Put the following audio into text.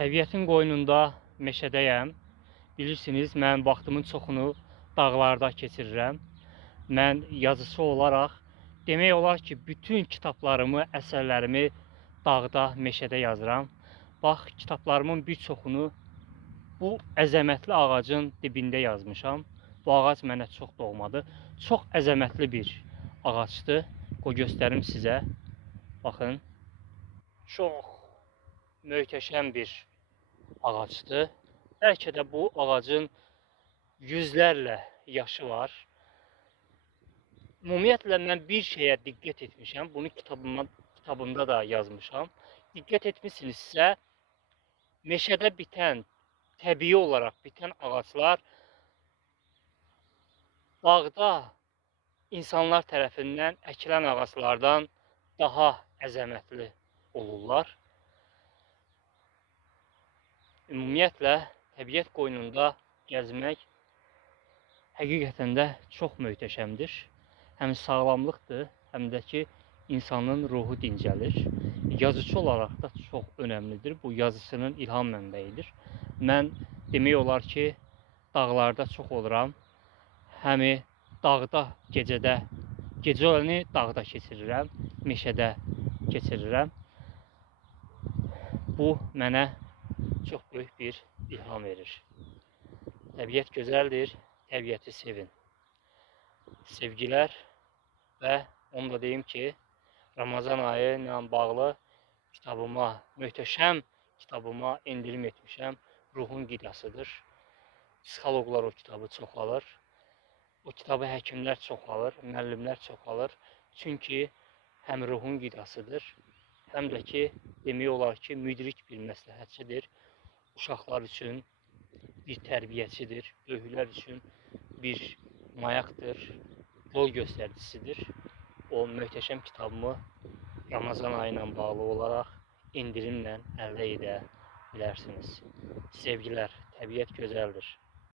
Təbiətin qoynunda meşədəyəm. Bilirsiniz, mən vaxtımın çoxunu dağlarda keçirirəm. Mən yazıçı olaraq demək olar ki, bütün kitablarımı, əsərlərimi dağda, meşədə yazıram. Bax, kitablarımın bir çoxunu bu əzəmətli ağacın dibində yazmışam. Bu ağac mənə çox doğmadır. Çox əzəmətli bir ağacdır. Qoy göstərim sizə. Baxın, çox möhtəşəm bir ağacdır. Bəlkə də bu ağacın yüzlərlə yaşı var. Ümumiyyətlə mən bir şeyə diqqət etmişəm. Bunu kitabımda da yazmışam. Diqqət etmişsinizsə, meşədə bitən, təbii olaraq bitən ağaclar dağda insanlar tərəfindən əkilən ağaclardan daha əzəmətli olurlar. Ümumiyyətlə, təbiət qoynunda gəzmək həqiqətən də çox möhtəşəmdir. Həm sağlamlıqdır, həm də ki, insanın ruhu dincəlir. Yazıcı olaraq da çox önəmlidir. Bu yazısının ilham mənbəyidir. Mən demək olar ki, dağlarda çox oluram. Həmi dağda gecədə, gecəni dağda keçirirəm, meşədə keçirirəm. Bu mənə çox böyük bir ilham verir. Təbiət gözəldir, təbiəti sevin. Sevgilər və onu da deyim ki, Ramazan ayı ilə bağlı kitabıma, möhtəşəm kitabıma endirim etmişəm. Ruhun qidasıdır. Psixoloqlar o kitabı çox alır. O kitabı həkimlər çox alır, müəllimlər çox alır. Çünki həm ruhun qidasıdır, həm də ki, demək olar ki, müdrik bir məsləhətçidir. Uşaqlar üçün bir tərbiyəçidir, böyüklər üçün bir mayaqdır, yol göstəricisidir. O möhtəşəm kitabımı Ramazan ayı ilə bağlı olaraq endirimlə əldə edə bilərsiniz. Sevgilər, təbiət gözəldir.